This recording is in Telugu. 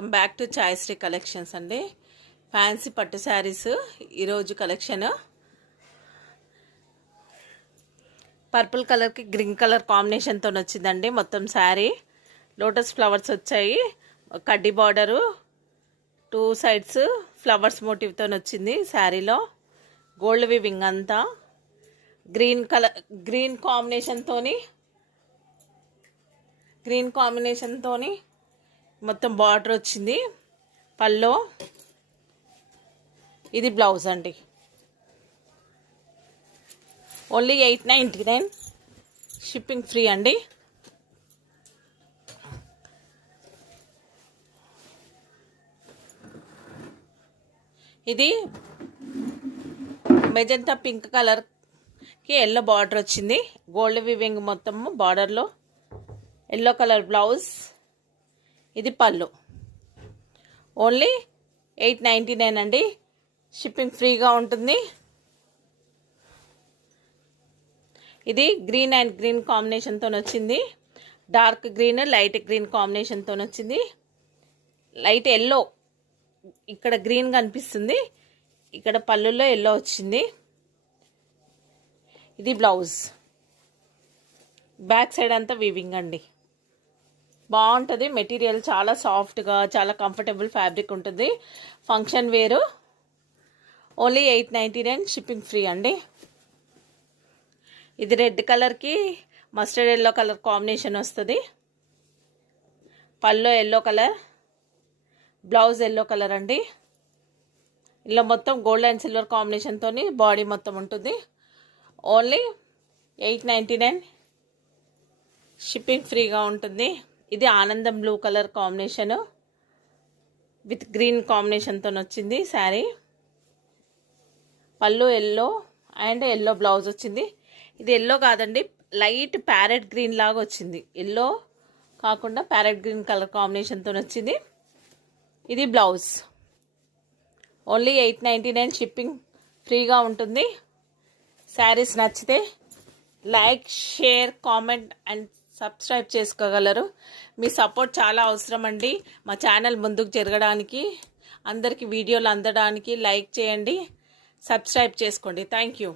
వెల్కమ్ బ్యాక్ టు ఛాయశ్రీ కలెక్షన్స్ అండి. ఫ్యాన్సీ పట్టు శారీస్ ఈరోజు కలెక్షన్ పర్పుల్ కలర్కి గ్రీన్ కలర్ కాంబినేషన్తో వచ్చిందండి. మొత్తం శారీ లోటస్ ఫ్లవర్స్ వచ్చాయి, కడ్డీ బార్డరు, 2 సైడ్స్ ఫ్లవర్స్ మోటివ్తో వచ్చింది. శారీలో గోల్డ్ వీవింగ్ అంతా గ్రీన్ కాంబినేషన్తోని మొత్తం బార్డర్ వచ్చింది. పల్లో ఇది బ్లౌజ్ అండి. ఓన్లీ 899, షిప్పింగ్ ఫ్రీ అండి. ఇది మెజంతా పింక్ కలర్కి ఎల్లో బార్డర్ వచ్చింది. గోల్డ్ వీవింగ్ మొత్తము బార్డర్లో ఎల్లో కలర్ బ్లౌజ్. ఇది పళ్ళు. ఓన్లీ 899 అండి. షిప్పింగ్ ఫ్రీగా ఉంటుంది. ఇది గ్రీన్ అండ్ గ్రీన్ కాంబినేషన్తో వచ్చింది. డార్క్ గ్రీన్ లైట్ గ్రీన్ కాంబినేషన్తో వచ్చింది. లైట్ ఎల్లో, ఇక్కడ గ్రీన్ కనిపిస్తుంది, ఇక్కడ పళ్ళులో ఎల్లో వచ్చింది. ఇది బ్లౌజ్. బ్యాక్ సైడ్ అంతా వీవింగ్ అండి. బాగుంటుంది మెటీరియల్, చాలా సాఫ్ట్గా చాలా కంఫర్టబుల్ ఫ్యాబ్రిక్ ఉంటుంది. ఫంక్షన్ వేరు. ఓన్లీ 899, షిప్పింగ్ ఫ్రీ అండి. ఇది రెడ్ కలర్కి మస్టర్డ్ ఎల్లో కలర్ కాంబినేషన్ వస్తుంది. పల్లో yellow colour, blouse yellow colour అండి. ఇలా మొత్తం గోల్డ్ అండ్ సిల్వర్ కాంబినేషన్తో బాడీ మొత్తం ఉంటుంది. ఓన్లీ 899, షిప్పింగ్ ఫ్రీగా ఉంటుంది. ఇది ఆనందం blue colour combination with green కాంబినేషన్తో వచ్చింది శారీ. పళ్ళు ఎల్లో అండ్ ఎల్లో బ్లౌజ్ వచ్చింది. ఇది ఎల్లో కాదండి, లైట్ ప్యారెట్ గ్రీన్ లాగా వచ్చింది. ఎల్లో కాకుండా ప్యారెట్ గ్రీన్ కలర్ కాంబినేషన్తో వచ్చింది. ఇది బ్లౌజ్. ఓన్లీ 899, షిప్పింగ్ ఫ్రీగా ఉంటుంది. శారీస్ నచ్చితే like, share, comment and subscribe చేసుకోగలరు. మీ సపోర్ట్ చాలా అవసరం అండి మా ఛానల్ ముందుకు జరగడానికి. అందరికీ వీడియోలు అందడానికి లైక్ చేయండి, సబ్స్క్రైబ్ చేసుకోండి. Thank you.